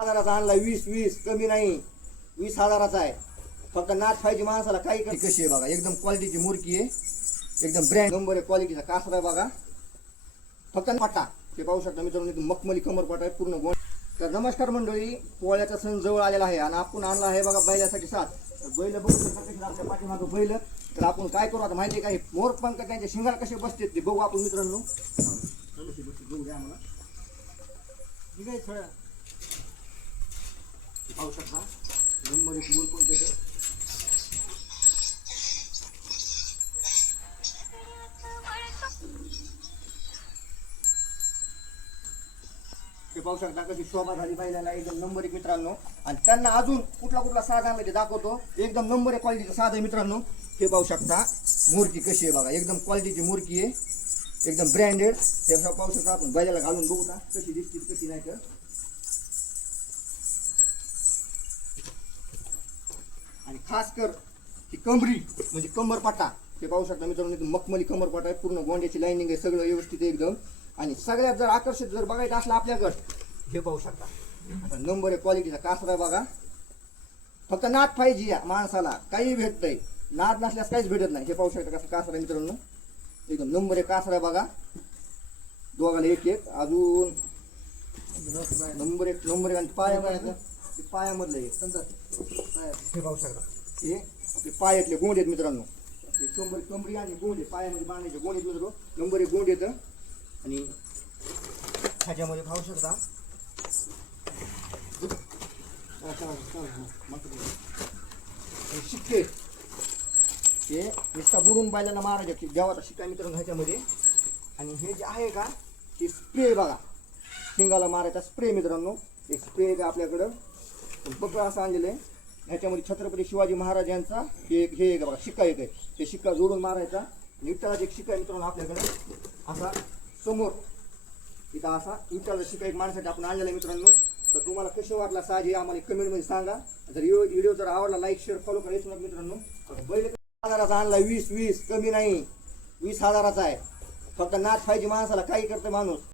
हजाराचा आणला वीस वीस कमी नाही. वीस हजाराचा आहे. फक्त नाच पाहिजे माणसाला काही कशी आहे बघा? एकदम क्वालिटीची मुरकी आहे. एकदम ब्रँड नंबर आहे क्वालिटीचा कासरा आहे बघा. फक्त पाटा ते पाहू शकता मित्रांनो एकदम मखमली कमर पाटा आहे पूर्ण गोड तर नमस्कार मंडळी पोळ्याचा सण जवळ आलेला आहे आणि आपण आणला आहे बघा बैलासाठी साथ. बैल बघू पाठीमागं बैल. तर आपण काय करू आता माहिती आहे का? हे मोर पंख त्यांच्या शिंगाला कसे बसते ते बघू आपण मित्रांनो. बघू द्या आम्हाला. ठीक आहे पाहू शकता. नंबर एक मोर पण त्याचं ते पाहू शकता कधी शोभा झाली पाहिलेला एकदम नंबर एक मित्रांनो. आणि त्यांना अजून कुठला कुठला साधा मध्ये दाखवतो. एकदम नंबर एक क्वालिटीचा साधा आहे मित्रांनो. हे पाहू शकता मूर्ती कशी आहे बघा. एकदम क्वालिटीची मूर्ती आहे. एकदम ब्रँडेड हे पाहू शकता आपण बैलाला घालून बघू ना कशी दिसते कशी नाही तर. खास कर ही कमरी म्हणजे कंबर हे ते पाहू शकता मित्रांनो मखमली कंबरपाटा आहे पूर्ण गोंड्याची लाईनिंग आहे सगळं व्यवस्थित एकदम. आणि सगळ्यात जर आकर्षित जर बघायचं असलं आपल्याकडं हे पाहू शकता. आता नंबर आहे क्वालिटीचा कासरा बघा. फक्त नाद पाहिजे या माणसाला काही भेटतंय नाद नसल्यास काहीच भेटत नाही. हे पाहू शकता कसं कासरा मित्रांनो. एकदम नंबर आहे कासरा बघा. दोघाला एक एक अजून नंबर एक नंबर एक आणि पाया ते पायामधलं एक हे पाहू शकता. हे? आपले पायातले गोंड आहेत मित्रांनो. हे कंबर कंबरी आणि गोंड आहे पायामध्ये बांधायचे गोंड आहेत मित्रांनो. नंबर एक गोंड येतं आणि ह्याच्यामध्ये पाहू शकता. शिक्के हे. नुसता बुडून बायलांना मारायचे. देवाचा शिक्का आहे मित्रांनो ह्याच्यामध्ये. आणि हे जे आहे का ते स्प्रे बघा. शिंगाला मारायचा स्प्रे मित्रांनो. एक स्प्रे आहे आपल्याकडं. बघा असं ह्याच्यामध्ये छत्रपती शिवाजी महाराज यांचा हे एक हे एक बघा शिक्का एक आहे. ते शिक्का जोडून मारायचा. विठ्ठलाचा एक शिक्का मित्रांनो आपल्याकडे. असा समोर इथं असा विठ्ठलाचा शिक्का एक माणसासाठी आपण आणलेला मित्रांनो. तर तुम्हाला कसे वाटला साजी आम्हाला कमेंटमध्ये सांगा. जर व्हिडिओ जर आवडला लाईक शेअर फॉलो करायचं नका मित्रांनो बैल हजाराचा आणला? वीस वीस कमी नाही. वीस हजाराचा आहे. फक्त नाच पाहिजे माणसाला काही करतं माणूस.